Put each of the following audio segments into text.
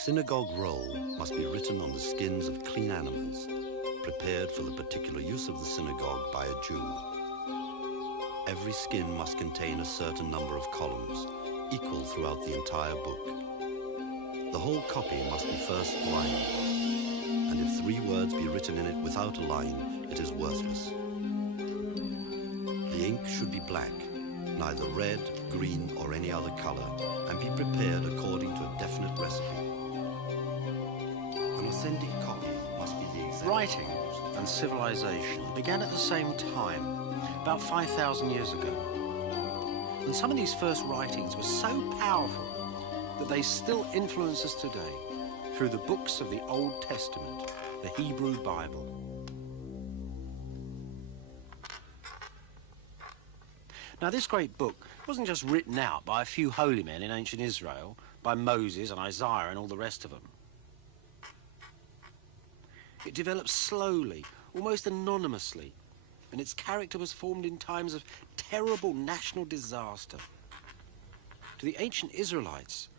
synagogue roll must be written on the skins of clean animals, prepared for the particular use of the synagogue by a Jew. Every skin must contain a certain number of columns, equal throughout the entire book. The whole copy must be first lined, and if 3 words be written in it without a line, it is worthless. The ink should be black, neither red, green, or any other color, and be prepared according to a definite recipe. An authentic copy must be the exact... Writing and civilization began at the same time, about 5,000 years ago. And some of these first writings were so powerful that they still influence us today through the books of the Old Testament, the Hebrew Bible. Now, this great book wasn't just written out by a few holy men in ancient Israel, by Moses and Isaiah and all the rest of them. It developed slowly, almost anonymously, and its character was formed in times of terrible national disaster. To the ancient Israelites,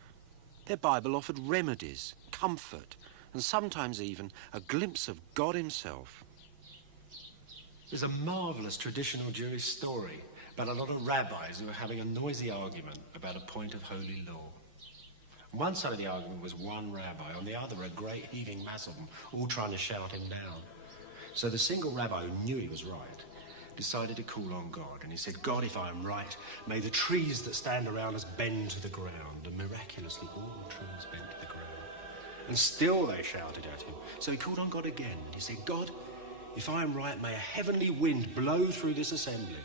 their Bible offered remedies, comfort, and sometimes even a glimpse of God himself. There's a marvelous traditional Jewish story about a lot of rabbis who were having a noisy argument about a point of holy law. On one side of the argument was one rabbi, on the other a great heaving mass of them, all trying to shout him down. So the single rabbi who knew he was right decided to call on God, and he said, God, if I am right, may the trees that stand around us bend to the ground. And miraculously all the trees bent to the ground. And still they shouted at him. So he called on God again, and he said, God, if I am right, may a heavenly wind blow through this assembly.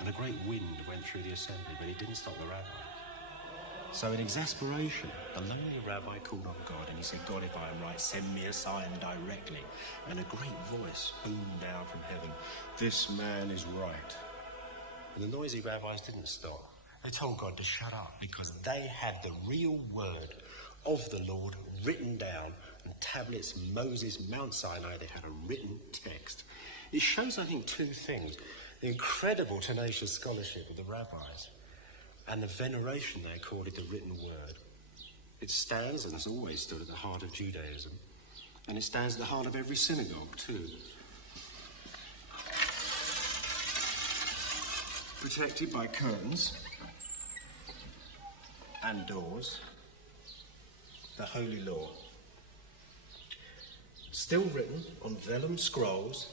And a great wind went through the assembly, but it didn't stop the rabbi. So in exasperation, the lonely rabbi called on God, and he said, God, if I am right, send me a sign directly. And a great voice boomed down from heaven, this man is right. And the noisy rabbis didn't stop. They told God to shut up, because they had the real word of the Lord written down on tablets, Moses, Mount Sinai. They had a written text. It shows, I think, 2 things. The incredible tenacious scholarship of the rabbis and the veneration they accorded the written word. It stands, and has always stood, at the heart of Judaism, and it stands at the heart of every synagogue too. Protected by curtains and doors, the Holy Law. Still written on vellum scrolls,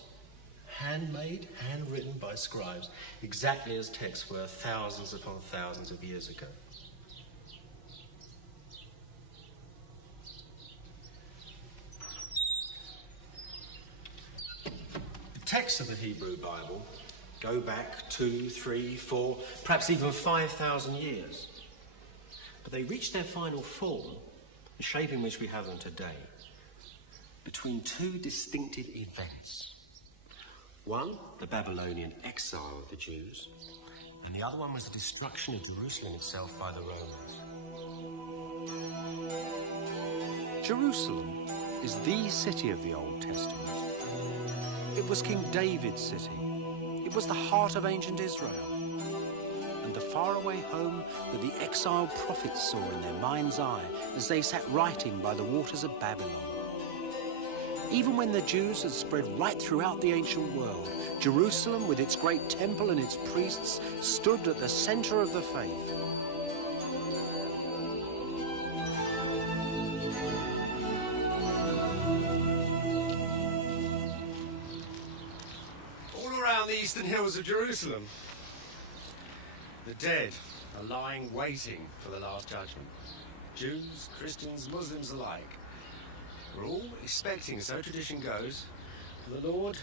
handmade, handwritten by scribes, exactly as texts were thousands upon thousands of years ago. The texts of the Hebrew Bible go back 2, 3, 4, perhaps even 5,000 years. But they reach their final form, the shape in which we have them today, between 2 distinctive events. One, the Babylonian exile of the Jews, and the other one was the destruction of Jerusalem itself by the Romans. Jerusalem is the city of the Old Testament. It was King David's city. It was the heart of ancient Israel, and the faraway home that the exiled prophets saw in their mind's eye as they sat writing by the waters of Babylon. Even when the Jews had spread right throughout the ancient world, Jerusalem, with its great temple and its priests, stood at the center of the faith. All around the eastern hills of Jerusalem, the dead are lying waiting for the Last Judgment. Jews, Christians, Muslims alike. We're all expecting, so tradition goes, for the Lord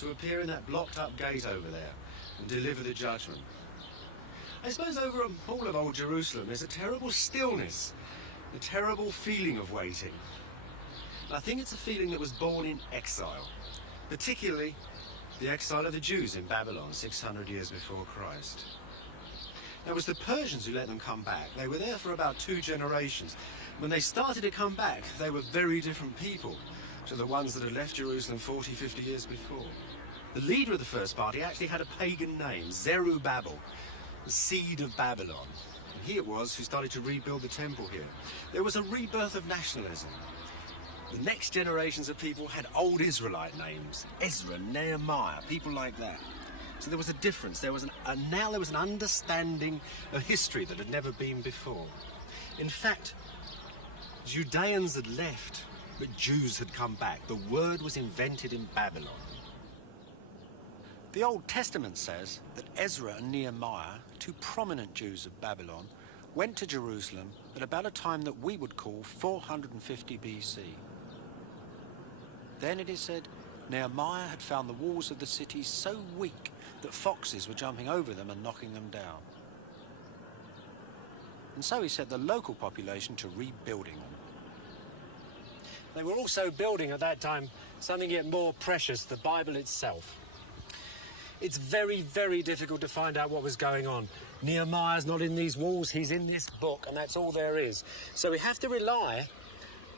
to appear in that blocked-up gate over there and deliver the judgment. I suppose over all of old Jerusalem there's a terrible stillness, a terrible feeling of waiting. And I think it's a feeling that was born in exile, particularly the exile of the Jews in Babylon 600 years before Christ. Now, it was the Persians who let them come back. They were there for about 2 generations. When they started to come back, they were very different people to the ones that had left Jerusalem 40, 50 years before. The leader of the first party actually had a pagan name, Zerubbabel, the seed of Babylon. he it was who started to rebuild the temple here. There was a rebirth of nationalism. The next generations of people had old Israelite names. Ezra, Nehemiah, people like that. So there was a difference. Now there was an understanding of history that had never been before. In fact, Judeans had left, but Jews had come back. The word was invented in Babylon. The Old Testament says that Ezra and Nehemiah, two prominent Jews of Babylon, went to Jerusalem at about a time that we would call 450 BC. Then it is said, Nehemiah had found the walls of the city so weak that foxes were jumping over them and knocking them down. And so he set the local population to rebuilding them. They were also building at that time something yet more precious, the Bible itself. It's very, very difficult to find out what was going on. Nehemiah's not in these walls, he's in this book, and that's all there is. So we have to rely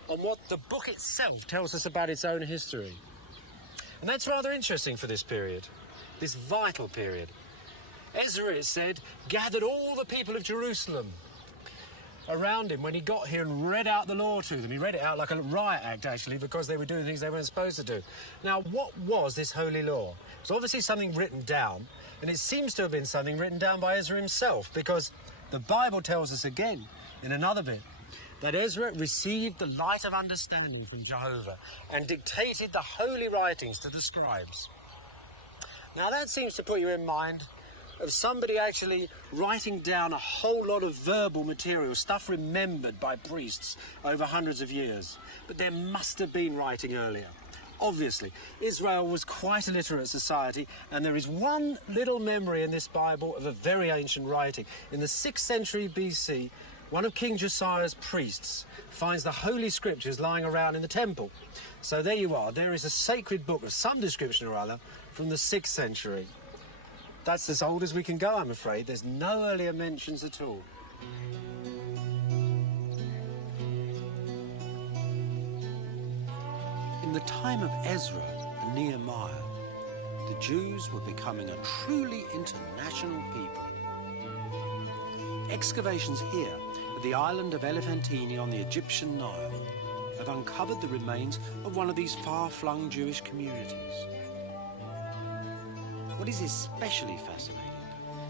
on what the book itself tells us about its own history. And that's rather interesting for this period, this vital period. Ezra, it said, gathered all the people of Jerusalem around him when he got here and read out the law to them. He read it out like a riot act, actually, because they were doing things they weren't supposed to do. Now, what was this holy law? It's obviously something written down, and it seems to have been something written down by Ezra himself, because the Bible tells us again, in another bit, that Ezra received the light of understanding from Jehovah and dictated the holy writings to the scribes. Now, that seems to put you in mind of somebody actually writing down a whole lot of verbal material, stuff remembered by priests over hundreds of years. But there must have been writing earlier. Obviously, Israel was quite a literate society, and there is one little memory in this Bible of a very ancient writing. In the 6th century BC, one of King Josiah's priests finds the Holy Scriptures lying around in the temple. So there you are, there is a sacred book of some description or other from the 6th century. That's as old as we can go, I'm afraid. There's no earlier mentions at all. In the time of Ezra and Nehemiah, the Jews were becoming a truly international people. Excavations here at the island of Elephantine on the Egyptian Nile have uncovered the remains of one of these far-flung Jewish communities. What is especially fascinating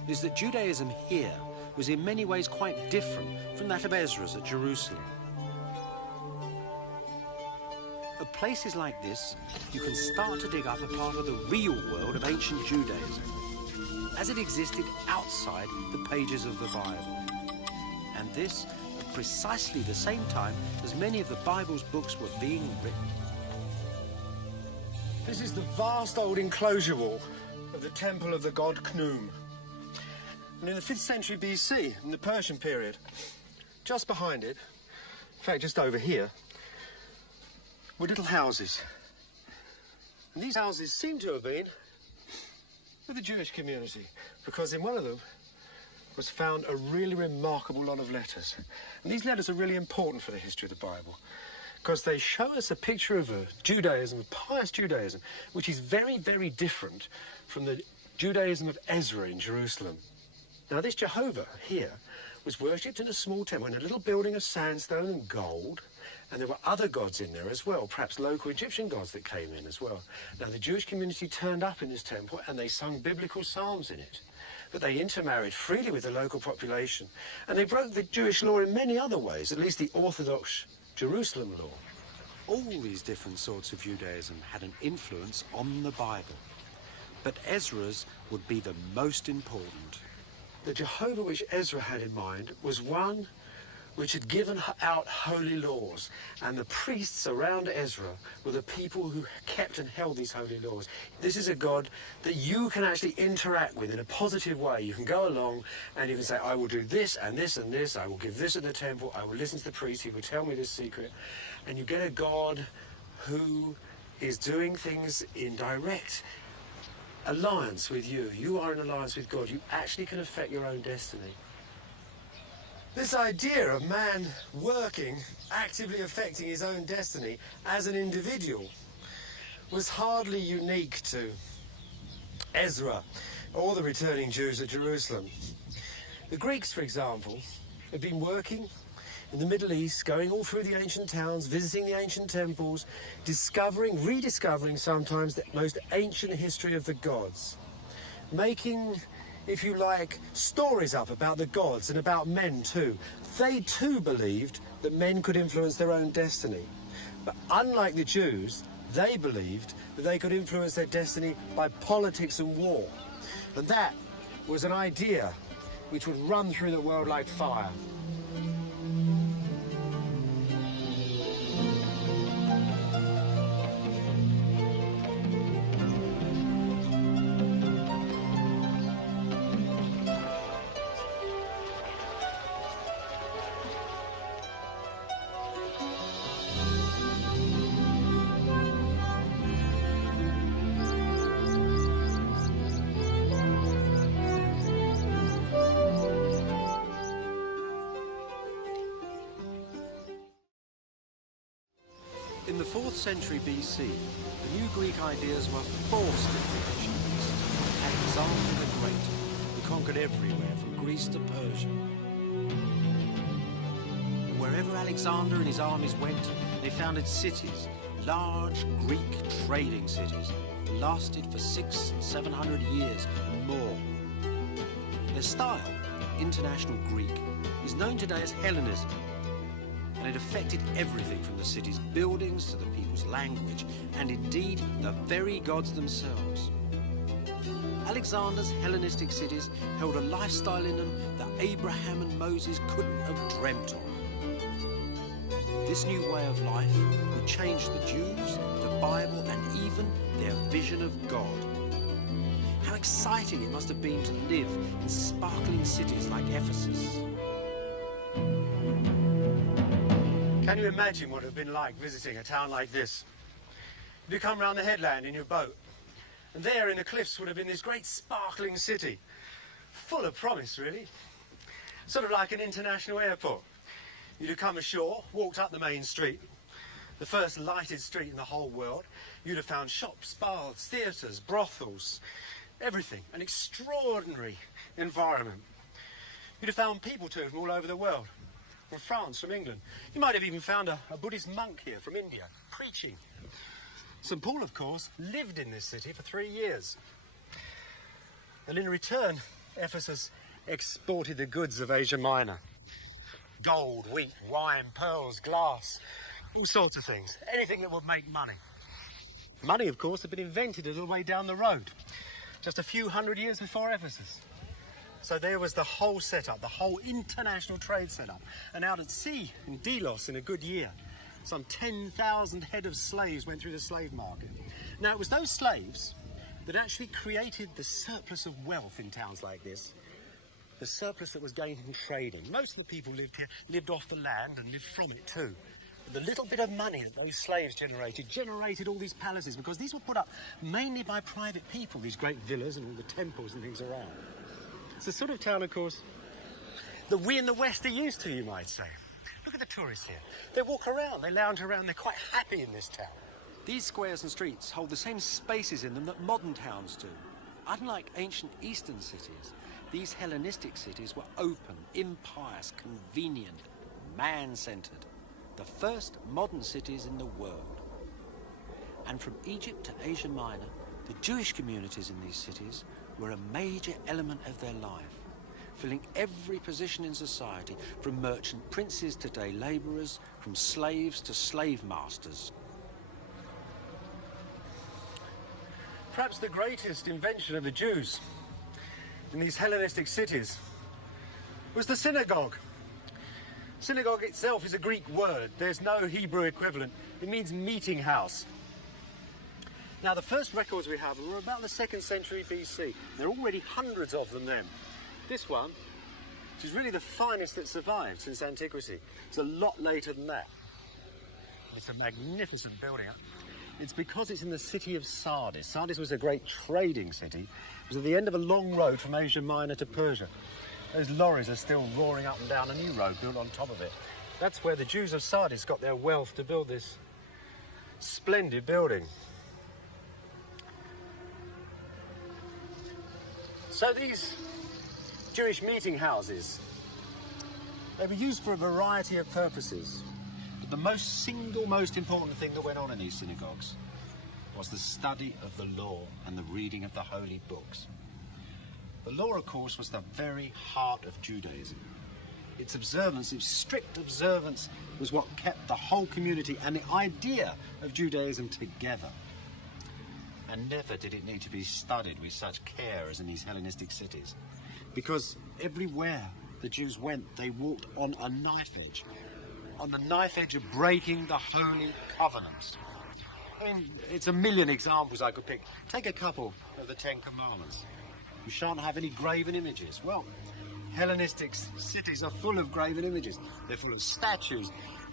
is that Judaism here was in many ways quite different from that of Ezra's at Jerusalem. At places like this, you can start to dig up a part of the real world of ancient Judaism, as it existed outside the pages of the Bible. And this at precisely the same time as many of the Bible's books were being written. This is the vast old enclosure wall of the temple of the god Khnum. And in the 5th century BC, in the Persian period, just behind it, in fact just over here, were little houses. And these houses seem to have been with the Jewish community, because in one of them was found a really remarkable lot of letters. And these letters are really important for the history of the Bible, because they show us a picture of a Judaism, of pious Judaism, which is very, very different from the Judaism of Ezra in Jerusalem. Now, this Jehovah here was worshipped in a small temple, in a little building of sandstone and gold, and there were other gods in there as well, perhaps local Egyptian gods that came in as well. Now, the Jewish community turned up in this temple and they sung biblical psalms in it. But they intermarried freely with the local population, and they broke the Jewish law in many other ways, at least the Orthodox Jerusalem law. All these different sorts of Judaism had an influence on the Bible, but Ezra's would be the most important. The Jehovah which Ezra had in mind was one which had given out holy laws, and the priests around Ezra were the people who kept and held these holy laws. This is a God that you can actually interact with in a positive way. You can go along and you can say, I will do this and this and this, I will give this at the temple, I will listen to the priest, he will tell me this secret. And you get a God who is doing things in direct alliance with you. You are in alliance with God. You actually can affect your own destiny. This idea of man working, actively affecting his own destiny as an individual was hardly unique to Ezra or the returning Jews at Jerusalem. The Greeks, for example, had been working in the Middle East, going all through the ancient towns, visiting the ancient temples, discovering, rediscovering sometimes the most ancient history of the gods, making, if you like, stories up about the gods and about men too. They too believed that men could influence their own destiny. But unlike the Jews, they believed that they could influence their destiny by politics and war. And that was an idea which would run through the world like fire. In the 4th century BC, the new Greek ideas were forced into the ancient East. Alexander the Great, who conquered everywhere from Greece to Persia. And wherever Alexander and his armies went, they founded cities, large Greek trading cities, that lasted for 600 and 700 years and more. Their style, international Greek, is known today as Hellenism. And it affected everything from the city's buildings to the people's language, and indeed the very gods themselves. Alexander's Hellenistic cities held a lifestyle in them that Abraham and Moses couldn't have dreamt of. This new way of life would change the Jews, the Bible, and even their vision of God. How exciting it must have been to live in sparkling cities like Ephesus. Can you imagine what it would have been like visiting a town like this? You come round the headland in your boat, and there in the cliffs would have been this great sparkling city, full of promise, really. Sort of like an international airport. You'd have come ashore, walked up the main street, the first lighted street in the whole world. You'd have found shops, bars, theatres, brothels, everything. An extraordinary environment. You'd have found people too from all over the world. From France, from England. You might have even found a Buddhist monk here from India, preaching. St. Paul, of course, lived in this city for 3 years. And in return, Ephesus exported the goods of Asia Minor. Gold, wheat, wine, pearls, glass, all sorts of things. Anything that would make money. Money, of course, had been invented a little way down the road, just a few hundred years before Ephesus. So there was the whole setup, the whole international trade setup. And out at sea, in Delos, in a good year, some 10,000 head of slaves went through the slave market. Now, it was those slaves that actually created the surplus of wealth in towns like this, the surplus that was gained from trading. Most of the people lived here, lived off the land and lived from it too. But the little bit of money that those slaves generated all these palaces, because these were put up mainly by private people, these great villas and all the temples and things around. It's the sort of town, of course, that we in the West are used to, you might say. Look at the tourists here. They walk around, they lounge around, they're quite happy in this town. These squares and streets hold the same spaces in them that modern towns do. Unlike ancient Eastern cities, these Hellenistic cities were open, impious, convenient, man-centered. The first modern cities in the world. And from Egypt to Asia Minor, the Jewish communities in these cities were a major element of their life, filling every position in society, from merchant princes to day labourers, from slaves to slave masters. Perhaps the greatest invention of the Jews in these Hellenistic cities was the synagogue. Synagogue itself is a Greek word. There's no Hebrew equivalent. It means meeting house. Now, the first records we have are about the 2nd century BC. There are already hundreds of them then. This one, which is really the finest that survived since antiquity, it's a lot later than that. It's a magnificent building. It's because it's in the city of Sardis. Sardis was a great trading city. It was at the end of a long road from Asia Minor to Persia. Those lorries are still roaring up and down a new road built on top of it. That's where the Jews of Sardis got their wealth to build this splendid building. So these Jewish meeting houses, They were used for a variety of purposes. But the most important thing that went on in these synagogues was the study of the law and the reading of the holy books. The law, of course, was the very heart of Judaism. Its observance, its strict observance, was what kept the whole community and the idea of Judaism together. And never did it need to be studied with such care as in these Hellenistic cities. Because everywhere the Jews went, they walked on a knife edge. On the knife edge of breaking the holy covenants. I mean, it's a million examples I could pick. Take a couple of the Ten Commandments. You shan't have any graven images. Well, Hellenistic cities are full of graven images. They're full of statues.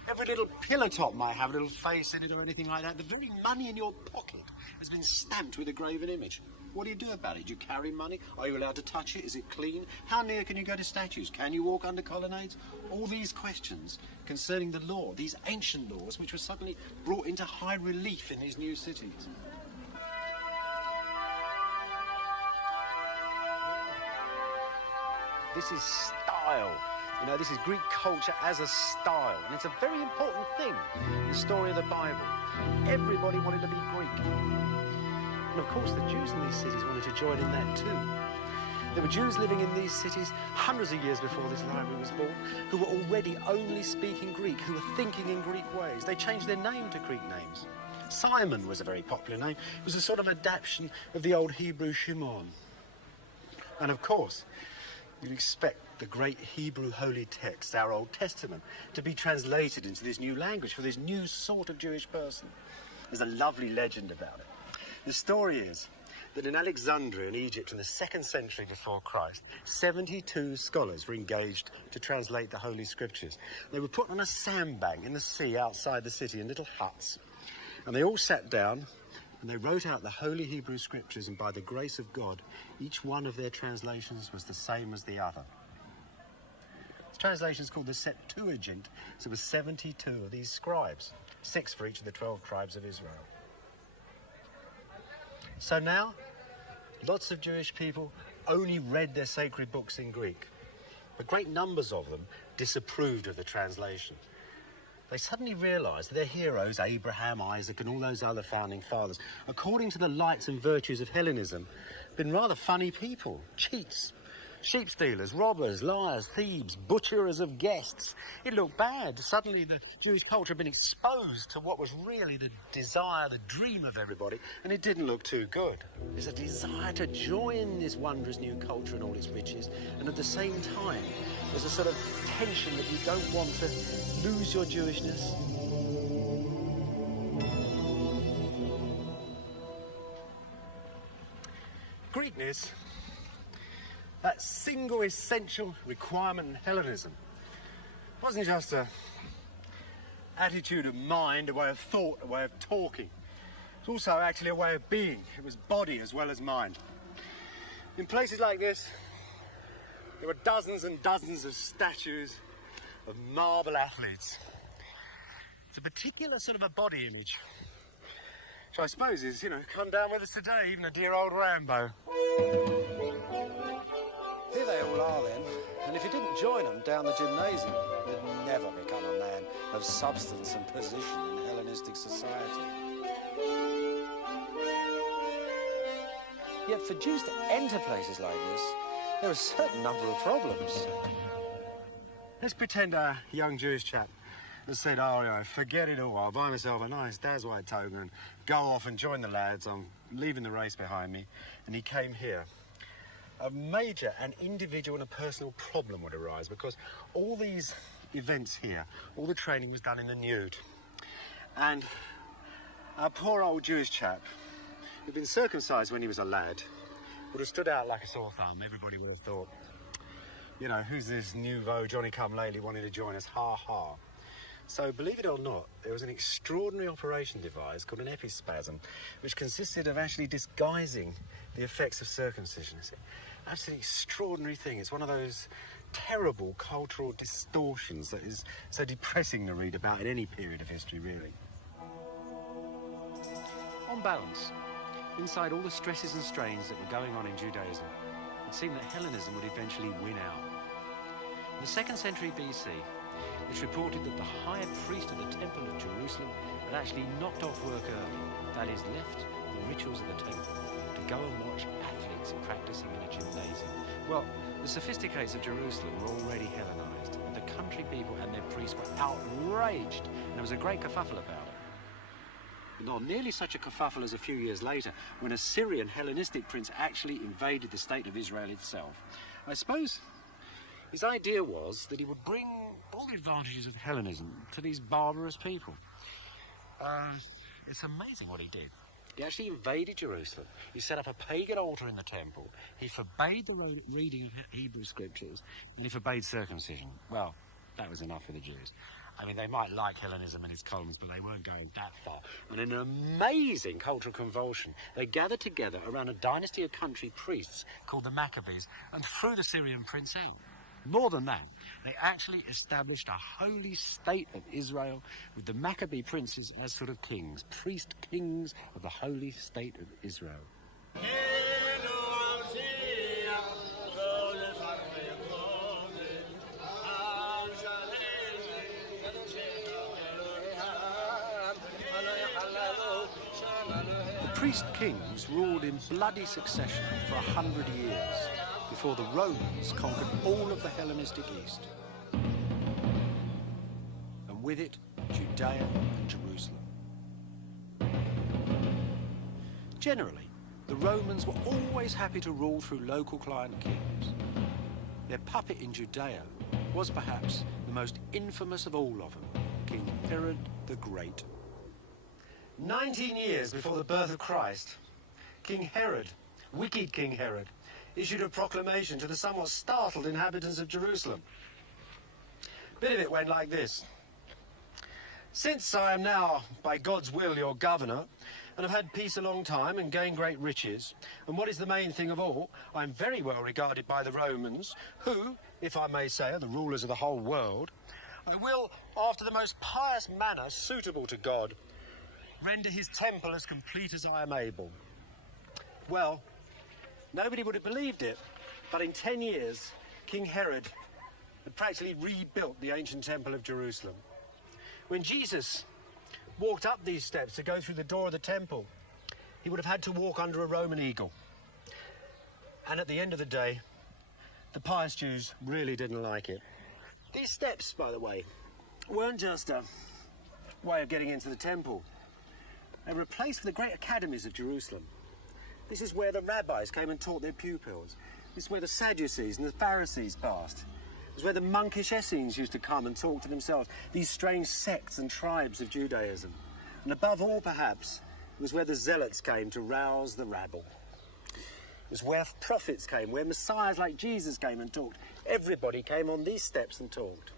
Every little pillar top might have a little face in it or anything like that. The very money in your pocket has been stamped with a graven image. What do you do about it? Do you carry money? Are you allowed to touch it? Is it clean? How near can you go to statues? Can you walk under colonnades? All these questions concerning the law, these ancient laws, which were suddenly brought into high relief in these new cities. This is style. You know, this is Greek culture as a style. And it's a very important thing in the story of the Bible. Everybody wanted to be Greek. And of course, the Jews in these cities wanted to join in that too. There were Jews living in these cities hundreds of years before this library was born, who were already only speaking Greek, who were thinking in Greek ways. They changed their name to Greek names. Simon was a very popular name. It was a sort of adaptation of the old Hebrew Shimon. And of course, you'd expect the great Hebrew holy text, our Old Testament, to be translated into this new language for this new sort of Jewish person. There's a lovely legend about it. The story is that in Alexandria in Egypt in the 2nd century before Christ, 72 scholars were engaged to translate the Holy Scriptures. They were put on a sandbank in the sea outside the city in little huts. And they all sat down and they wrote out the Holy Hebrew Scriptures, and by the grace of God, each one of their translations was the same as the other. This translation is called the Septuagint, so there were 72 of these scribes, 6 for each of the 12 tribes of Israel. So now, lots of Jewish people only read their sacred books in Greek, but great numbers of them disapproved of the translation. They suddenly realised that their heroes, Abraham, Isaac, and all those other founding fathers, according to the lights and virtues of Hellenism, had been rather funny people, cheats, sheep stealers, robbers, liars, thieves, butcherers of guests. It looked bad. Suddenly the Jewish culture had been exposed to what was really the desire, the dream of everybody, and it didn't look too good. There's a desire to join this wondrous new culture and all its riches, and at the same time, there's a sort of tension that you don't want to lose your Jewishness. Greekness, that single essential requirement in Hellenism, wasn't just an attitude of mind, a way of thought, a way of talking. It's also actually a way of being. It was body as well as mind. In places like this, there were dozens and dozens of statues of marble athletes. It's a particular sort of a body image, which I suppose is, you know, come down with us today, even a dear old Rambo. Here they all are then, and if you didn't join them down the gymnasium, you'd never become a man of substance and position in Hellenistic society. Yet for Jews to enter places like this, there are a certain number of problems. Let's pretend a young Jewish chap has said, oh, you know, forget it all, I'll buy myself a nice Daz White toga and go off and join the lads, I'm leaving the race behind me, and he came here. A major and individual and a personal problem would arise because all these events here, all the training was done in the nude. And our poor old Jewish chap, who'd been circumcised when he was a lad, would have stood out like a sore thumb. Everybody would have thought, you know, who's this nouveau Johnny-come-lately wanting to join us? Ha ha. So, believe it or not, there was an extraordinary operation devised called an epispasm, which consisted of actually disguising the effects of circumcision. It's an absolutely extraordinary thing. It's one of those terrible cultural distortions that is so depressing to read about in any period of history, really. On balance, inside all the stresses and strains that were going on in Judaism, it seemed that Hellenism would eventually win out. the 2nd century BC, it's reported that the high priest of the Temple of Jerusalem had actually knocked off work early, that is, left the rituals of the temple to go and watch athletes practicing in a gymnasium. Well, the sophisticates of Jerusalem were already Hellenized. The country people and their priests were outraged, and there was a great kerfuffle about it. Not nearly such a kerfuffle as a few years later, when a Syrian Hellenistic prince actually invaded the state of Israel itself. I suppose his idea was that he would bring all the advantages of Hellenism to these barbarous people. It's amazing what he did. He actually invaded Jerusalem. He set up a pagan altar in the temple. He forbade the reading of Hebrew scriptures, and he forbade circumcision. Well, that was enough for the Jews. I mean, they might like Hellenism and its columns, but they weren't going that far. And in an amazing cultural convulsion, they gathered together around a dynasty of country priests called the Maccabees and threw the Syrian prince out. More than that, they actually established a holy state of Israel with the Maccabee princes as sort of kings, priest kings of the holy state of Israel. The priest kings ruled in bloody succession for 100 years before the Romans conquered all of the Hellenistic East, and with it, Judea and Jerusalem. Generally, the Romans were always happy to rule through local client kings. Their puppet in Judea was perhaps the most infamous of all of them, King Herod the Great. 19 years before the birth of Christ, King Herod, wicked King Herod, issued a proclamation to the somewhat startled inhabitants of Jerusalem. A bit of it went like this. Since I am now, by God's will, your governor, and have had peace a long time and gained great riches, and what is the main thing of all, I am very well regarded by the Romans, who, if I may say, are the rulers of the whole world, I will, after the most pious manner suitable to God, render his temple as complete as I am able. Well, nobody would have believed it, but in 10 years, King Herod had practically rebuilt the ancient temple of Jerusalem. When Jesus walked up these steps to go through the door of the temple, he would have had to walk under a Roman eagle. And at the end of the day, the pious Jews really didn't like it. These steps, by the way, weren't just a way of getting into the temple. They were a place for the great academies of Jerusalem. This is where the rabbis came and taught their pupils. This is where the Sadducees and the Pharisees passed. It was where the monkish Essenes used to come and talk to themselves, these strange sects and tribes of Judaism. And above all, perhaps, it was where the zealots came to rouse the rabble. It was where prophets came, where messiahs like Jesus came and talked. Everybody came on these steps and talked.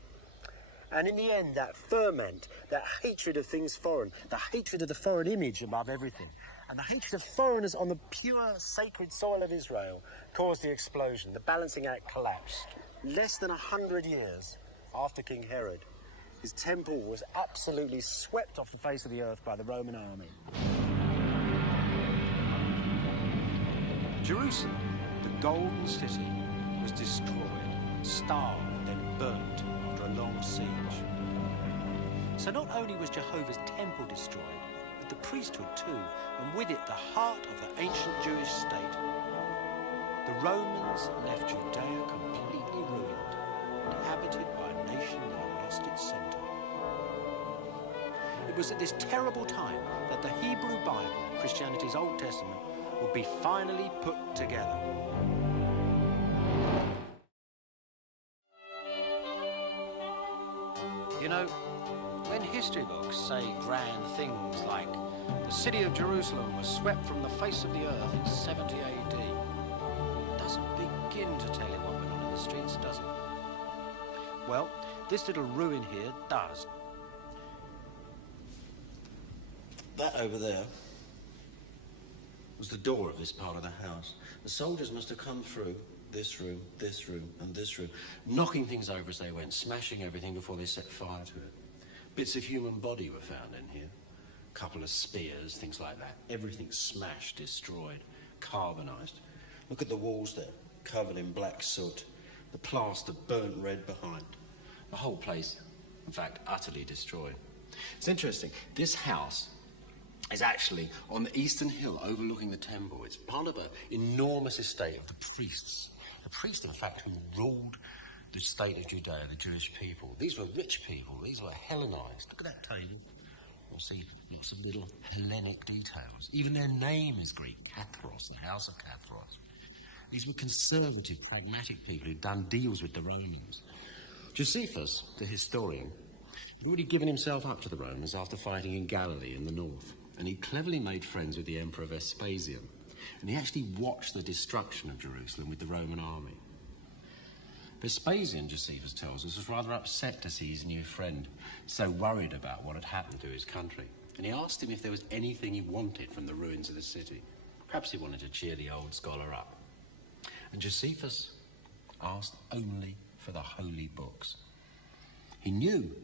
And in the end, that ferment, that hatred of things foreign, the hatred of the foreign image above everything, and the hatred of foreigners on the pure, sacred soil of Israel caused the explosion. The balancing act collapsed. Less than 100 years after King Herod, his temple was absolutely swept off the face of the earth by the Roman army. Jerusalem, the golden city, was destroyed, starved, then burnt after a long siege. So not only was Jehovah's temple destroyed, but the priesthood too, and with it the heart of the ancient Jewish state. The Romans left Judea completely ruined, inhabited by a nation that had lost its centre. It was at this terrible time that the Hebrew Bible, Christianity's Old Testament, would be finally put together. You know, when history books say grand things like the city of Jerusalem was swept from the face of the earth in 70 AD, it doesn't begin to tell you what went on in the streets, does it? Well, this little ruin here does. That over there was the door of this part of the house. The soldiers must have come through this room, and this room, knocking things over as they went, smashing everything before they set fire to it. Bits of human body were found in here. A couple of spears, things like that. Everything smashed, destroyed, carbonized. Look at the walls there, covered in black soot. the plaster burnt red behind. The whole place, in fact, utterly destroyed. It's interesting. This house is actually on the eastern hill overlooking the temple. It's part of an enormous estate of the priests. The priests, in fact, who ruled the state of Judea, the Jewish people. These were rich people. These were Hellenized. Look at that table. You'll see lots of little Hellenic details. Even their name is Greek, Cathros, the house of Cathros. These were conservative, pragmatic people who'd done deals with the Romans. Josephus, the historian, had already given himself up to the Romans after fighting in Galilee in the north, and he cleverly made friends with the Emperor Vespasian, and he actually watched the destruction of Jerusalem with the Roman army. Vespasian, Josephus tells us, was rather upset to see his new friend so worried about what had happened to his country, and he asked him if there was anything he wanted from the ruins of the city. Perhaps he wanted to cheer the old scholar up. And Josephus asked only for the holy books. He knew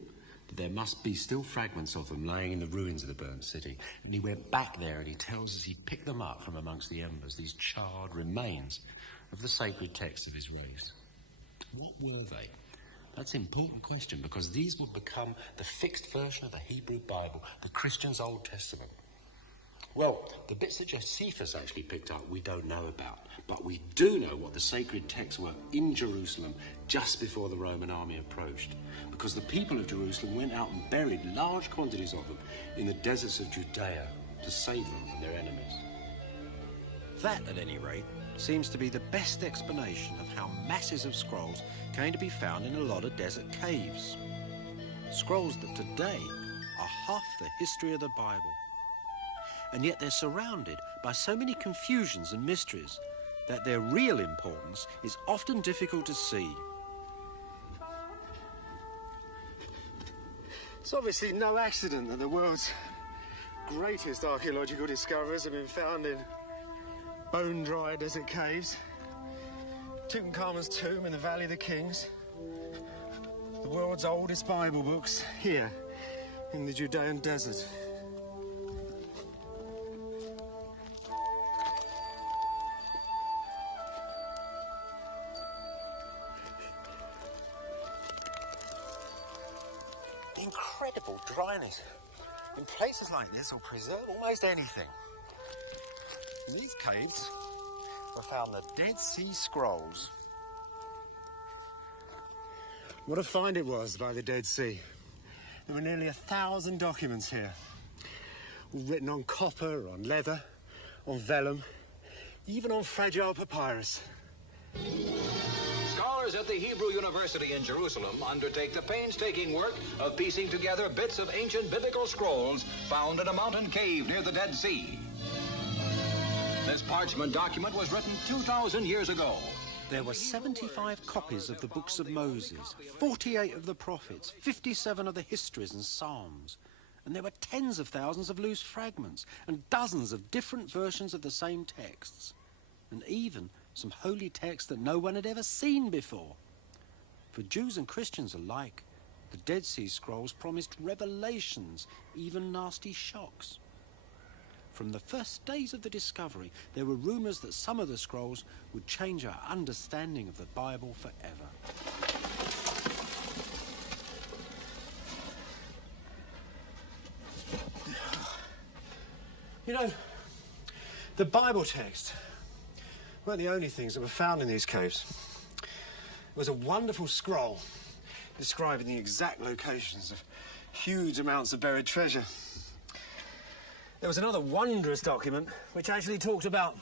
that there must be still fragments of them lying in the ruins of the burnt city, and he went back there and he tells us he picked them up from amongst the embers, these charred remains of the sacred texts of his race. What were they? That's an important question, because these would become the fixed version of the Hebrew Bible, the Christian's Old Testament. Well, the bits that Josephus actually picked up we don't know about, but we do know what the sacred texts were in Jerusalem just before the Roman army approached, because the people of Jerusalem went out and buried large quantities of them in the deserts of Judea to save them from their enemies. That, at any rate, seems to be the best explanation of how masses of scrolls came to be found in a lot of desert caves. Scrolls that today are half the history of the Bible. And yet they're surrounded by so many confusions and mysteries that their real importance is often difficult to see. It's obviously no accident that the world's greatest archaeological discoveries have been found in bone-dry desert caves. Tutankhamun's tomb in the Valley of the Kings. The world's oldest Bible books here in the Judean desert. Incredible dryness. In places like this will preserve almost anything. In these caves were found the Dead Sea Scrolls. What a find it was by the Dead Sea. There were nearly 1,000 documents here, all written on copper, on leather, on vellum, even on fragile papyrus. Scholars at the Hebrew University in Jerusalem undertake the painstaking work of piecing together bits of ancient biblical scrolls found in a mountain cave near the Dead Sea. This parchment document was written 2,000 years ago. There were 75 copies of the books of Moses, 48 of the prophets, 57 of the histories and psalms, and there were tens of thousands of loose fragments and dozens of different versions of the same texts, and even some holy texts that no one had ever seen before. For Jews and Christians alike, the Dead Sea Scrolls promised revelations, even nasty shocks. From the first days of the discovery, there were rumours that some of the scrolls would change our understanding of the Bible forever. You know, the Bible texts weren't the only things that were found in these caves. There was a wonderful scroll describing the exact locations of huge amounts of buried treasure. There was another wondrous document which actually talked about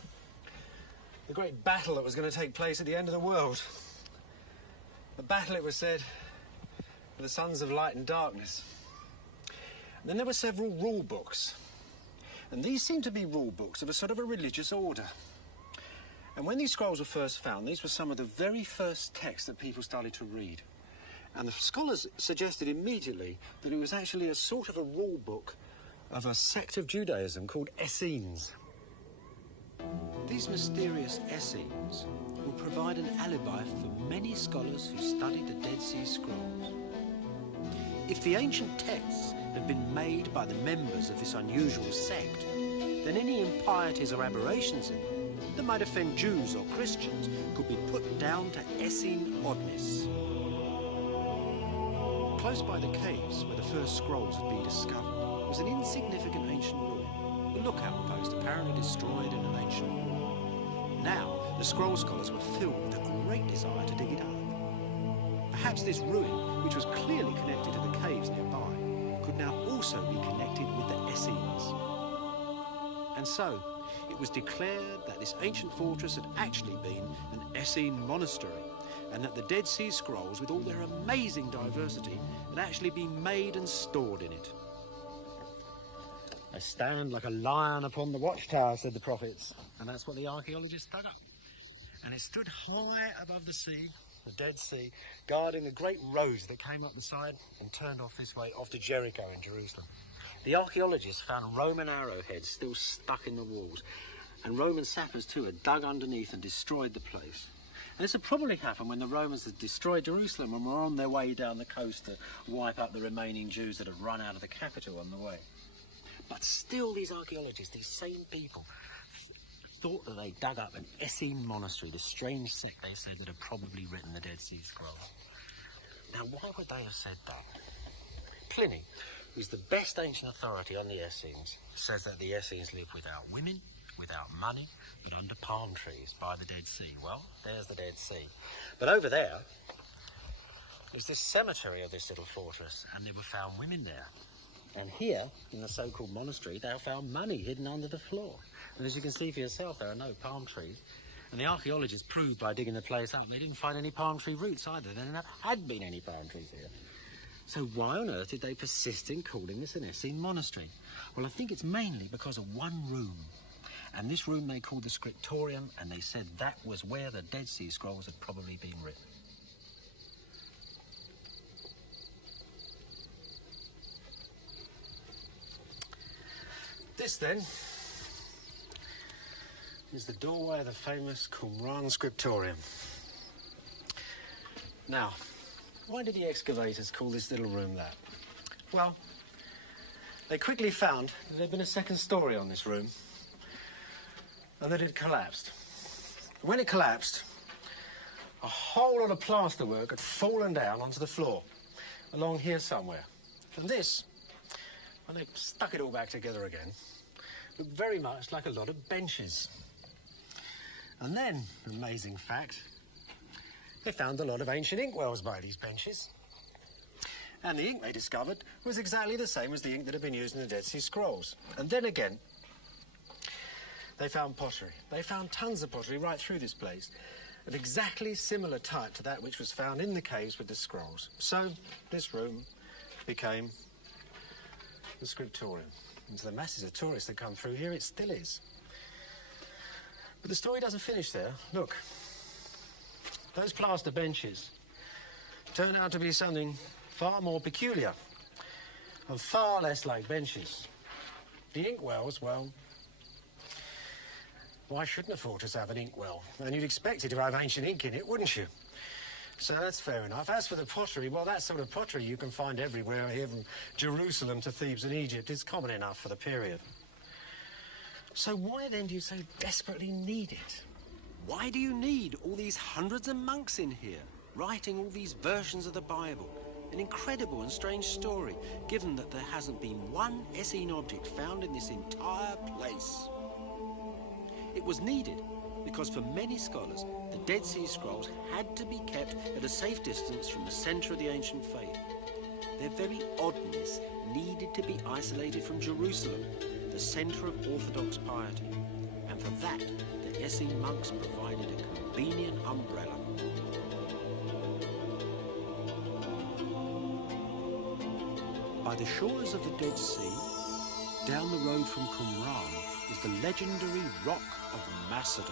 the great battle that was going to take place at the end of the world. The battle, it was said, for the sons of light and darkness. And then there were several rule books. And these seemed to be rule books of a sort of a religious order. And when these scrolls were first found, these were some of the very first texts that people started to read. And the scholars suggested immediately that it was actually a sort of a rule book of a sect of Judaism called Essenes. These mysterious Essenes will provide an alibi for many scholars who studied the Dead Sea Scrolls. If the ancient texts had been made by the members of this unusual sect, then any impieties or aberrations in them that might offend Jews or Christians could be put down to Essene oddness. Close by the caves where the first scrolls had been discovered was an insignificant ancient ruin, the lookout post apparently destroyed in an ancient war. Now, the scroll scholars were filled with a great desire to dig it up. Perhaps this ruin, which was clearly connected to the caves nearby, could now also be connected with the Essenes. And so, it was declared that this ancient fortress had actually been an Essene monastery, and that the Dead Sea Scrolls, with all their amazing diversity, had actually been made and stored in it. "I stand like a lion upon the watchtower," said the prophets. And that's what the archaeologists dug up. And it stood high above the sea, the Dead Sea, guarding the great roads that came up the side and turned off this way, off to Jericho in Jerusalem. The archaeologists found Roman arrowheads still stuck in the walls, and Roman sappers too had dug underneath and destroyed the place. And this had probably happened when the Romans had destroyed Jerusalem and were on their way down the coast to wipe up the remaining Jews that had run out of the capital on the way. But still, these archaeologists, these same people, thought that they dug up an Essene monastery, the strange sect they said that had probably written the Dead Sea Scrolls. Now, why would they have said that? Pliny, who's the best ancient authority on the Essenes, says that the Essenes lived without women, without money, but under palm trees by the Dead Sea. Well, there's the Dead Sea. But over there, there's this cemetery of this little fortress, and there were found women there. And here, in the so-called monastery, they found money hidden under the floor. And as you can see for yourself, there are no palm trees. And the archaeologists proved by digging the place up, they didn't find any palm tree roots either. There never had been any palm trees here. So why on earth did they persist in calling this an Essene monastery? Well, I think it's mainly because of one room. And this room they called the scriptorium, and they said that was where the Dead Sea Scrolls had probably been written. This, then, is the doorway of the famous Qumran scriptorium. Now, why did the excavators call this little room that? Well, they quickly found that there had been a second story on this room, and that it collapsed. When it collapsed, a whole lot of plasterwork had fallen down onto the floor, along here somewhere. And this, when they stuck it all back together again, looked very much like a lot of benches. And then, amazing fact, they found a lot of ancient inkwells by these benches. And the ink they discovered was exactly the same as the ink that had been used in the Dead Sea Scrolls. And then again, they found pottery. They found tons of pottery right through this place, of exactly similar type to that which was found in the caves with the scrolls. So this room became the scriptorium. And to the masses of tourists that come through here, it still is. But the story doesn't finish there. Look, those plaster benches turned out to be something far more peculiar and far less like benches. The inkwells, well, why shouldn't a fortress have an inkwell? And you'd expect it to have ancient ink in it, wouldn't you? So that's fair enough. As for the pottery, well, that sort of pottery you can find everywhere, here from Jerusalem to Thebes and Egypt. It's common enough for the period. So why then do you so desperately need it? Why do you need all these hundreds of monks in here, writing all these versions of the Bible? An incredible and strange story, given that there hasn't been one Essene object found in this entire place. It was needed because for many scholars, the Dead Sea Scrolls had to be kept at a safe distance from the centre of the ancient faith. Their very oddness needed to be isolated from Jerusalem, the centre of Orthodox piety. And for that, the Essene monks provided a convenient umbrella. By the shores of the Dead Sea, down the road from Qumran, is the legendary Rock of Masada.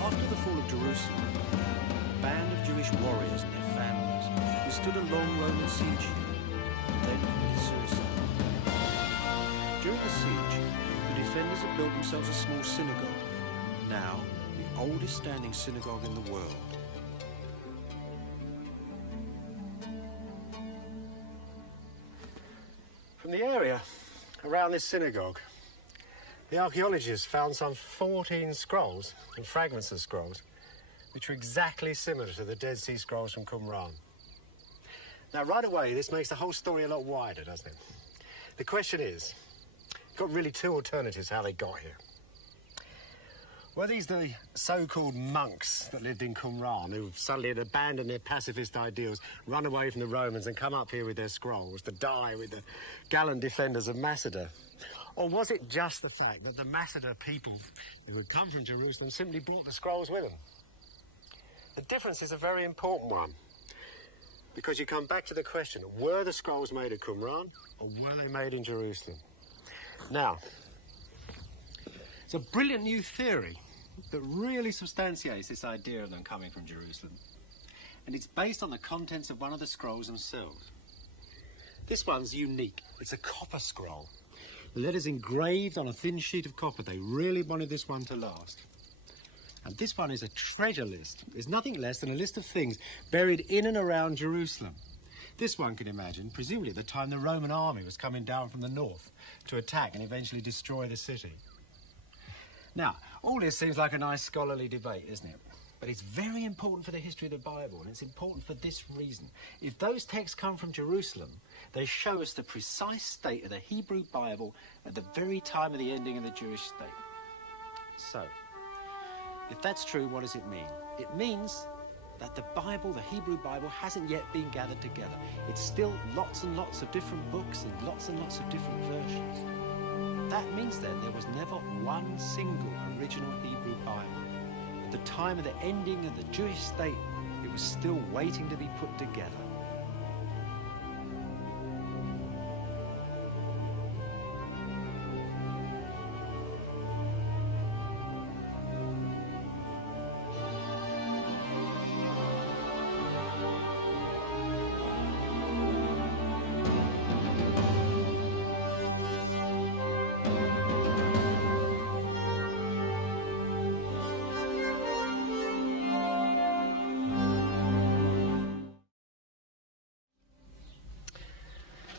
After the fall of Jerusalem, a band of Jewish warriors and their families withstood a long Roman siege here, then committed suicide. During the siege, the defenders had built themselves a small synagogue, now the oldest standing synagogue in the world. From the area around this synagogue, the archaeologists found some 14 scrolls and fragments of scrolls which are exactly similar to the Dead Sea Scrolls from Qumran. Now, right away, this makes the whole story a lot wider, doesn't it? The question is, you've got really two alternatives how they got here. Were these the so-called monks that lived in Qumran who suddenly had abandoned their pacifist ideals, run away from the Romans and come up here with their scrolls to die with the gallant defenders of Masada? Or was it just the fact that the Masada people who had come from Jerusalem simply brought the scrolls with them? The difference is a very important one, because you come back to the question, were the scrolls made at Qumran or were they made in Jerusalem? Now, it's a brilliant new theory that really substantiates this idea of them coming from Jerusalem. And it's based on the contents of one of the scrolls themselves. This one's unique. It's a copper scroll. The letters engraved on a thin sheet of copper. They really wanted this one to last. And this one is a treasure list. It's nothing less than a list of things buried in and around Jerusalem. This one can imagine, presumably at the time the Roman army was coming down from the north to attack and eventually destroy the city. Now, all this seems like a nice scholarly debate, isn't it? But it's very important for the history of the Bible, and it's important for this reason. If those texts come from Jerusalem, they show us the precise state of the Hebrew Bible at the very time of the ending of the Jewish state. So, if that's true, what does it mean? It means that the Bible, the Hebrew Bible, hasn't yet been gathered together. It's still lots and lots of different books and lots of different versions. That means then there was never one single original Hebrew Bible. At the time of the ending of the Jewish state, it was still waiting to be put together.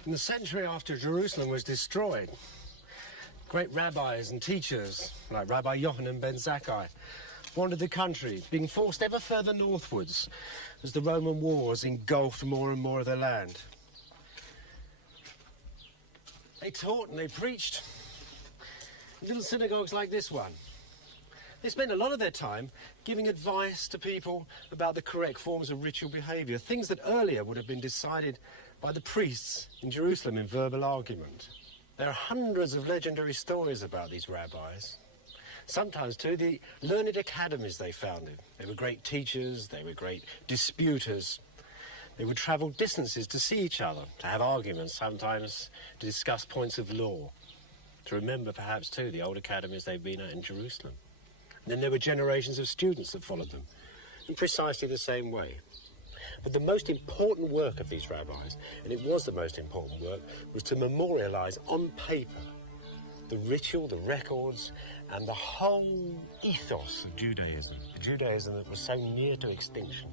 In the century after Jerusalem was destroyed, great rabbis and teachers, like Rabbi Yochanan ben Zakkai, wandered the country, being forced ever further northwards as the Roman wars engulfed more and more of the land. They taught and they preached in little synagogues like this one. They spent a lot of their time giving advice to people about the correct forms of ritual behaviour, things that earlier would have been decided by the priests in Jerusalem in verbal argument. There are hundreds of legendary stories about these rabbis. Sometimes, too, the learned academies they founded. They were great teachers, they were great disputers. They would travel distances to see each other, to have arguments, sometimes to discuss points of law. To remember, perhaps, too, the old academies they'd been at in Jerusalem. And then there were generations of students that followed them in precisely the same way. But the most important work of these rabbis, and it was the most important work, was to memorialise on paper the ritual, the records, and the whole ethos of Judaism, the Judaism that was so near to extinction.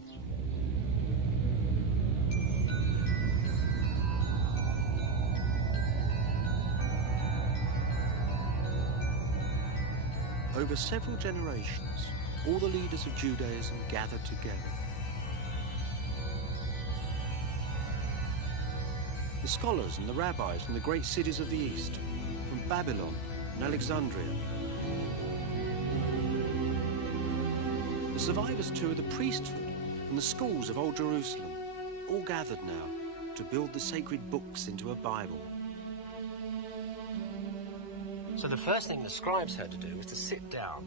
Over several generations, all the leaders of Judaism gathered together. The scholars and the rabbis from the great cities of the East, from Babylon and Alexandria. The survivors too of the priesthood and the schools of Old Jerusalem, all gathered now to build the sacred books into a Bible. So the first thing the scribes had to do was to sit down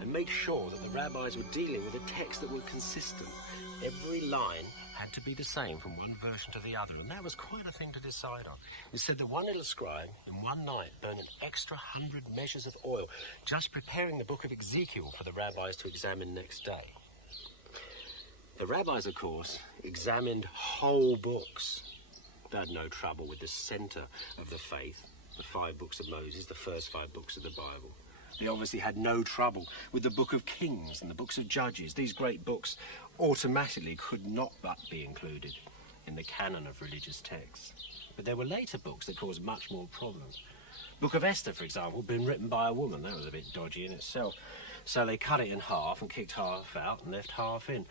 and make sure that the rabbis were dealing with a text that was consistent. Every line had to be the same from one version to the other, and that was quite a thing to decide on. It said that one little scribe, in one night, burned an extra 100 measures of oil, just preparing the book of Ezekiel for the rabbis to examine next day. The rabbis, of course, examined whole books. They had no trouble with the centre of the faith, the 5 books of Moses, the first 5 books of the Bible. They obviously had no trouble with the Book of Kings and the books of Judges. These great books automatically could not but be included in the canon of religious texts. But there were later books that caused much more problems. Book of Esther, for example, had been written by a woman. That was a bit dodgy in itself. So they cut it in half and kicked half out and left half in.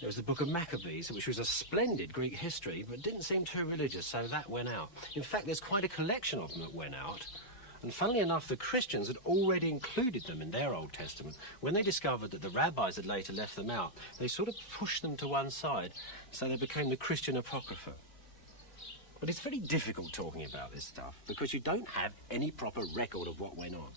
There was the Book of Maccabees, which was a splendid Greek history, but didn't seem too religious, so that went out. In fact, there's quite a collection of them that went out. And funnily enough, the Christians had already included them in their Old Testament. When they discovered that the rabbis had later left them out, they sort of pushed them to one side, so they became the Christian Apocrypha. But it's very difficult talking about this stuff, because you don't have any proper record of what went on.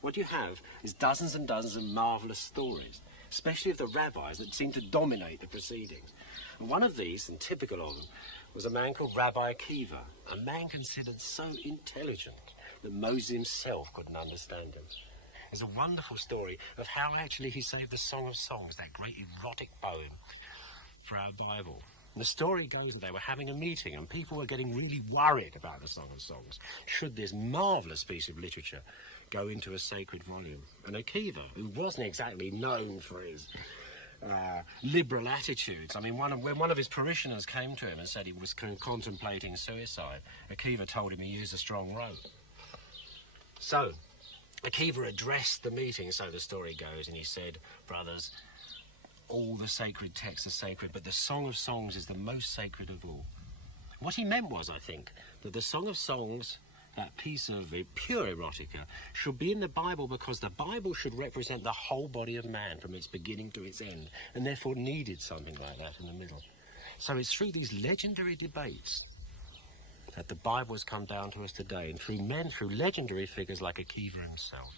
What you have is dozens and dozens of marvellous stories, especially of the rabbis that seem to dominate the proceedings. And one of these, and typical of them, was a man called Rabbi Akiva, a man considered so intelligent that Moses himself couldn't understand him. There's a wonderful story of how actually he saved the Song of Songs, that great erotic poem, for our Bible. And the story goes that they were having a meeting and people were getting really worried about the Song of Songs. Should this marvellous piece of literature go into a sacred volume? And Akiva, who wasn't exactly known for his liberal attitudes. I mean, when one of his parishioners came to him and said he was contemplating suicide, Akiva told him he used a strong rope. So, Akiva addressed the meeting, so the story goes, and he said, brothers, all the sacred texts are sacred, but the Song of Songs is the most sacred of all. What he meant was, I think, that the Song of Songs, that piece of pure erotica, should be in the Bible because the Bible should represent the whole body of man from its beginning to its end, and therefore needed something like that in the middle. So it's through these legendary debates that the Bible has come down to us today, and through men, through legendary figures like Akiva himself.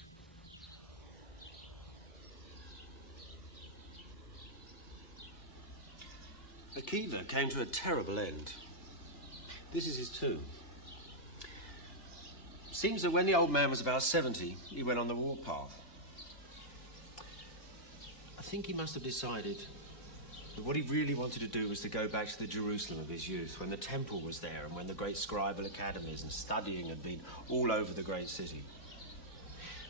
Akiva came to a terrible end. This is his tomb. Seems that when the old man was about 70, he went on the warpath. I think he must have decided that what he really wanted to do was to go back to the Jerusalem of his youth, when the temple was there and when the great scribal academies and studying had been all over the great city.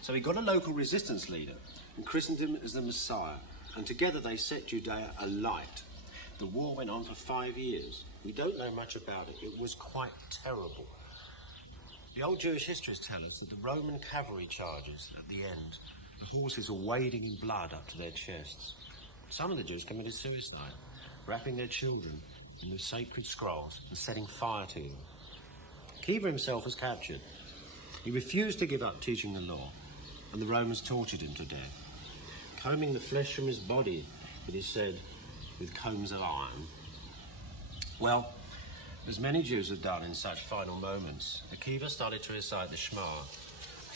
So he got a local resistance leader and christened him as the Messiah, and together they set Judea alight. The war went on for 5 years. We don't know much about it. It was quite terrible. The old Jewish histories tell us that the Roman cavalry charges at the end, the horses were wading in blood up to their chests. Some of the Jews committed suicide, wrapping their children in the sacred scrolls and setting fire to them. Akiva himself was captured. He refused to give up teaching the law, and the Romans tortured him to death, combing the flesh from his body, it is said, with combs of iron. Well, as many Jews have done in such final moments, Akiva started to recite the Shema.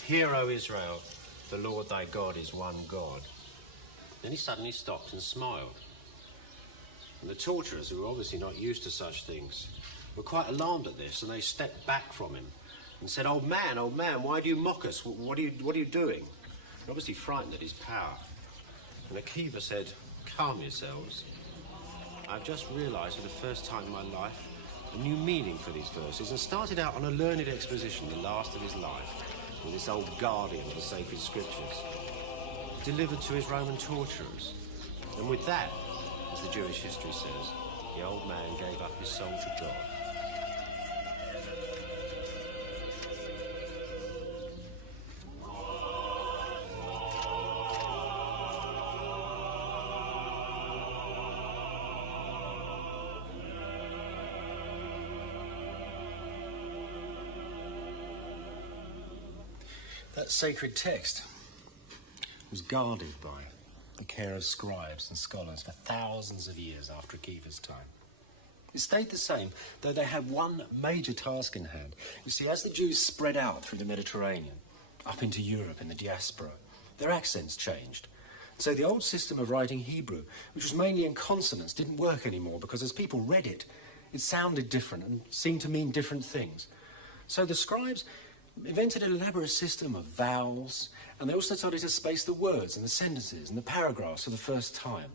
Hear, O Israel, the Lord thy God is one God. Then he suddenly stopped and smiled. And the torturers, who were obviously not used to such things, were quite alarmed at this, and they stepped back from him and said, old man, why do you mock us? What are you doing? Obviously frightened at his power. And Akiva said, calm yourselves. I've just realised for the first time in my life a new meaning for these verses, and started out on a learned exposition, the last of his life, with this old guardian of the sacred scriptures, delivered to his Roman torturers. And with that, as the Jewish history says, the old man gave up his soul to God. That sacred text was guarded by the care of scribes and scholars for thousands of years after Akiva's time. It stayed the same, though they had one major task in hand. You see, as the Jews spread out through the Mediterranean, up into Europe in the diaspora, their accents changed. So the old system of writing Hebrew, which was mainly in consonants, didn't work anymore, because as people read it, it sounded different and seemed to mean different things. So the scribes invented an elaborate system of vowels, and they also started to space the words and the sentences and the paragraphs for the first time.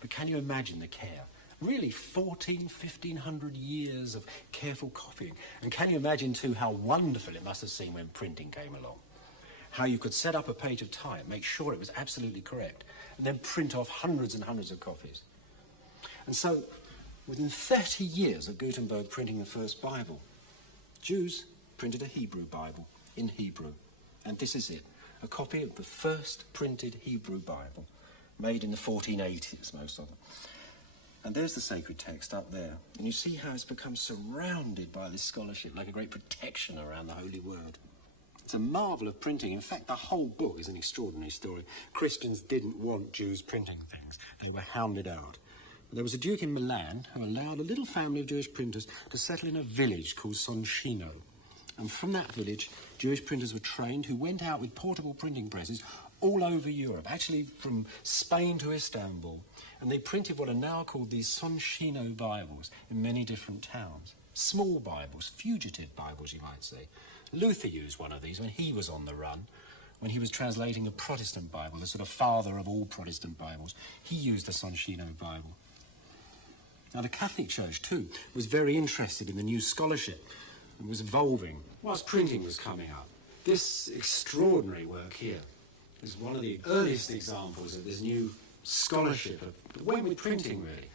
But can you imagine the care? Really, 1,500 years of careful copying. And can you imagine, too, how wonderful it must have seemed when printing came along? how you could set up a page of type, make sure it was absolutely correct, and then print off hundreds and hundreds of copies. And so, within 30 years of Gutenberg printing the first Bible, Jews printed a Hebrew Bible in Hebrew. And this is it, a copy of the first printed Hebrew Bible, made in the 1480s, most of them. And there's the sacred text up there. And you see how it's become surrounded by this scholarship, like a great protection around the Holy Word. It's a marvel of printing. In fact, the whole book is an extraordinary story. Christians didn't want Jews printing things. They were hounded out. There was a duke in Milan who allowed a little family of Jewish printers to settle in a village called Soncino. And from that village, Jewish printers were trained who went out with portable printing presses all over Europe, actually from Spain to Istanbul. And they printed what are now called these Soncino Bibles in many different towns. Small Bibles, fugitive Bibles, you might say. Luther used one of these when he was on the run, when he was translating the Protestant Bible, the sort of father of all Protestant Bibles. He used the Soncino Bible. Now, the Catholic Church, too, was very interested in the new scholarship and was evolving whilst printing was coming up. This extraordinary work here is one of the earliest examples of this new scholarship, the way with printing, really.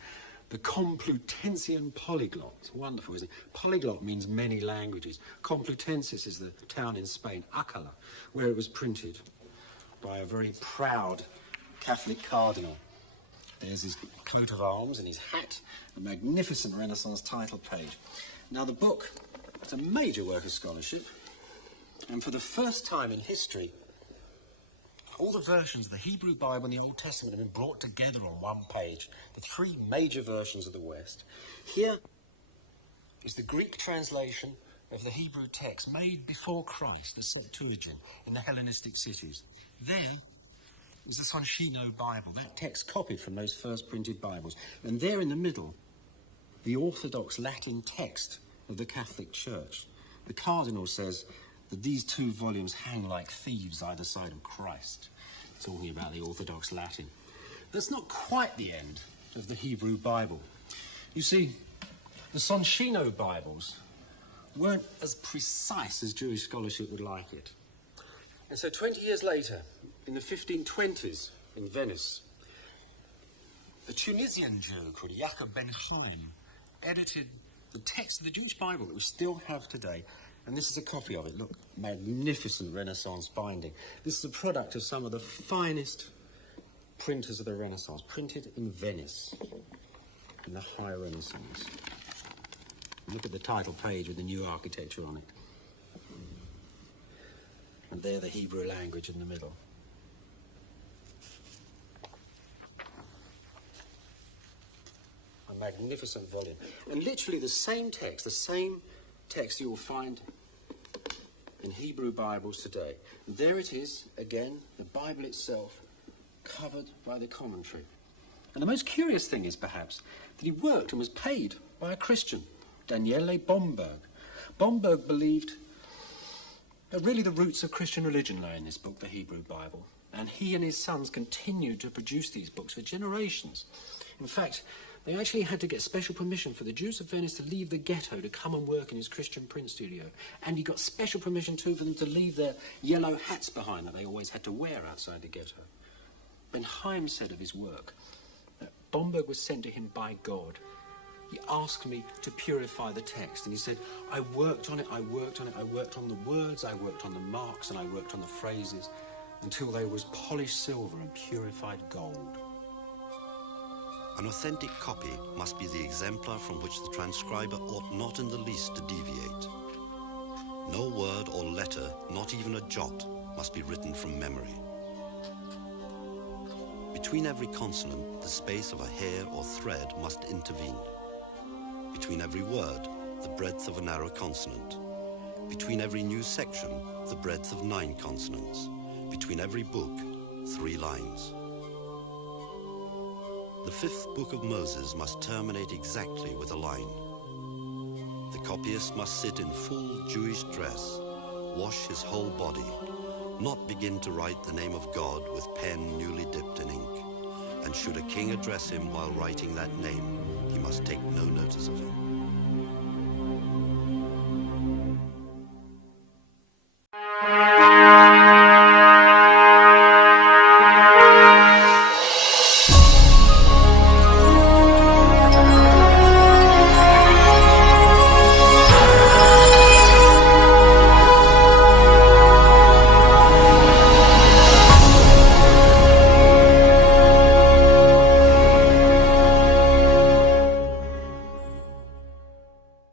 The Complutensian Polyglot. It's wonderful, isn't it? Polyglot means many languages. Complutensis is the town in Spain, Alcalá, where it was printed by a very proud Catholic cardinal. There's his coat of arms and his hat, a magnificent Renaissance title page. Now, the book is a major work of scholarship, and for the first time in history, all the versions of the Hebrew Bible and the Old Testament have been brought together on one page, the three major versions of the West. Here is the Greek translation of the Hebrew text made before Christ, the Septuagint, in the Hellenistic cities. There is the Soncino Bible, that text copied from those first printed Bibles. And there in the middle, the Orthodox Latin text of the Catholic Church. The cardinal says that these two volumes hang like thieves either side of Christ, talking about the Orthodox Latin. That's not quite the end of the Hebrew Bible. You see, the Soncino Bibles weren't as precise as Jewish scholarship would like it. And so 20 years later, in the 1520s in Venice, a Tunisian Jew called Jacob Ben Chaim edited the text of the Jewish Bible that we still have today. And this is a copy of it. Look, magnificent Renaissance binding. This is a product of some of the finest printers of the Renaissance, printed in Venice in the High Renaissance. Look at the title page with the new architecture on it. And there the Hebrew language in the middle. A magnificent volume. And literally the same text you will find in Hebrew Bibles today. There it is, again, the Bible itself, covered by the commentary. And the most curious thing is, perhaps, that he worked and was paid by a Christian, Daniele Bomberg. Bomberg believed that really the roots of Christian religion lay in this book, the Hebrew Bible. And he and his sons continued to produce these books for generations. In fact, they actually had to get special permission for the Jews of Venice to leave the ghetto to come and work in his Christian print studio. And he got special permission, too, for them to leave their yellow hats behind that they always had to wear outside the ghetto. Ben Chaim said of his work that Bomberg was sent to him by God. He asked me to purify the text, and he said, I worked on it, I worked on the words, I worked on the marks, and I worked on the phrases, until they was polished silver and purified gold. An authentic copy must be the exemplar from which the transcriber ought not in the least to deviate. No word or letter, not even a jot, must be written from memory. Between every consonant, the space of a hair or thread must intervene. Between every word, the breadth of a narrow consonant. Between every new section, the breadth of 9 consonants. Between every book, 3 lines. The 5th book of Moses must terminate exactly with a line. The copyist must sit in full Jewish dress, wash his whole body, not begin to write the name of God with pen newly dipped in ink, and should a king address him while writing that name, he must take no notice of him.